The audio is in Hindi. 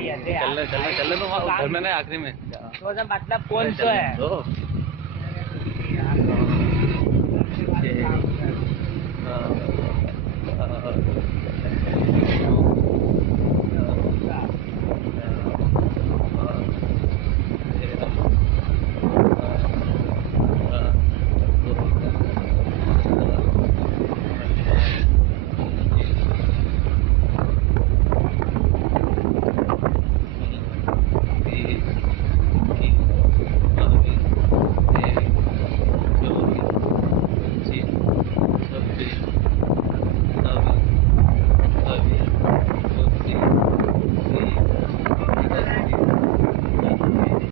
चल ले तो घर में नहीं आखिरी में तो मतलब फोन तो है